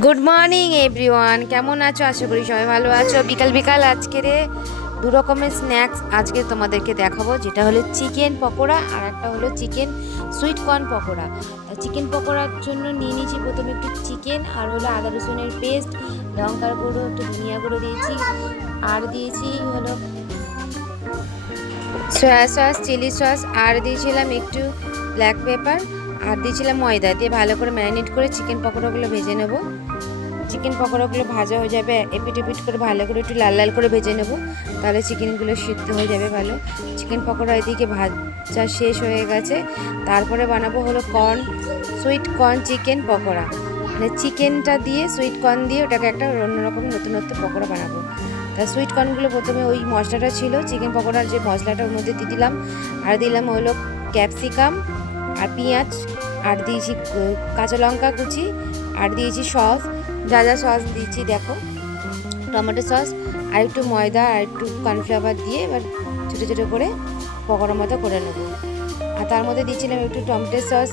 Good morning everyone কেমন আছো? আশা করি সবাই ভালো আছো। বিকাল বিকাল আজকের দু রকমের স্ন্যাক্স আজকে তোমাদেরকে দেখাবো। যেটা হলো চিকেন পকোড়া আর একটা হলো chicken sweet corn pakora. Chicken পকোড়ার জন্য নিয়ে নিয়েছি প্রথমে একটু চিকেন আর হলো আদা রসুনের পেস্ট লঙ্কার গুঁড়ো, একটু ধনিয়া গুঁড়ো দিয়েছি। আর দিয়েছি হলো সয়া সস চিলি সস আর দিয়েছিলাম একটু ব্ল্যাক পেপার আর দিয়েছিলাম ময়দা। দিয়ে ভালো করে ম্যারিনেট করে চিকেন পকোড়াগুলো ভেজে নেব। চিকেন পকোড়াগুলো ভাজা হয়ে যাবে, এপিট এপিট করে ভালো করে একটু লাল লাল করে ভেজে নেব। তাহলে চিকেনগুলো সিদ্ধ হয়ে যাবে ভালো। চিকেন পকোড়া এদিকে ভাজা শেষ হয়ে গেছে। তারপরে বানাবো হলো corn sweet corn chicken pakora. মানে চিকেনটা দিয়ে সুইট কর্ন দিয়ে ওটাকে একটা অন্যরকম নতুনত্ব পকোড়া বানাবো। তা সুইট কর্নগুলো প্রথমে ওই মশলাটা ছিল। চিকেন পকোড়ার যে মশলাটা ওর মধ্যে দিয়ে দিলাম। আর দিলাম হলো ক্যাপসিকাম আর পেঁয়াজ, আর দিয়েছি কাঁচা লঙ্কা কুচি, আর দিয়েছি সস, যা যা সস দিয়েছি দেখো, টমেটো সস, আর একটু ময়দা, আর একটু কর্নফ্লাওয়ার দিয়ে এবার ছোটো ছোটো করে পকোড়ার মতো করে নেব। আর তার মধ্যে দিয়েছিলাম একটু টমেটো সস,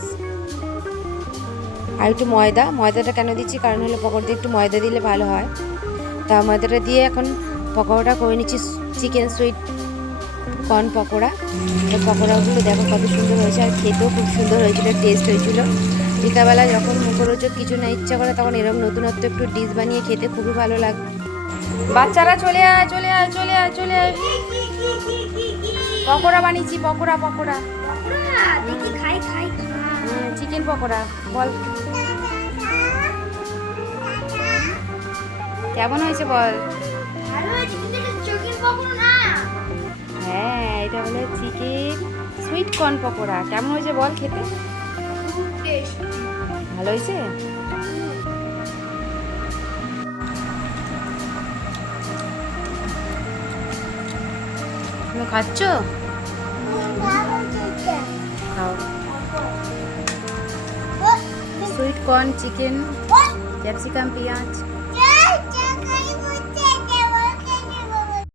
আর একটু ময়দা। ময়দাটা কেন দিচ্ছি? কারণ হলো পকোড়া দিয়ে একটু ময়দা দিলে ভালো হয়। তা ময়দাটা দিয়ে এখন পকোড়াটা করে নিচ্ছি, চিকেন সুইট কর্ন পকোড়া। এই পকোড়াগুলো দেখো কত সুন্দর হয়েছে আর খেতেও খুব সুন্দর হয়েছিল টেস্ট হয়েছিল। বিকালবেলা যখন মুখরোচক কিছু না ইচ্ছা করে তখন এরকম নতুনত্ব একটু ডিশ বানিয়ে খেতে খুবই ভালো লাগে বাচ্চারা চলে আয় চলে আয় চলে আয় চলে আয়। পকোড়া বানিয়েছি, পকোড়া পকোড়া। চিকেন পকোড়া, বল। কেমন হয়েছে বল? Sweet corn pakora. কেমন হয়েছে বল খেতে? ভালো হয়েছে? তুমি খাচ্ছ? খাও। সুইট কর্ন, চিকেন, ক্যাপসিকাম, পেঁয়াজ।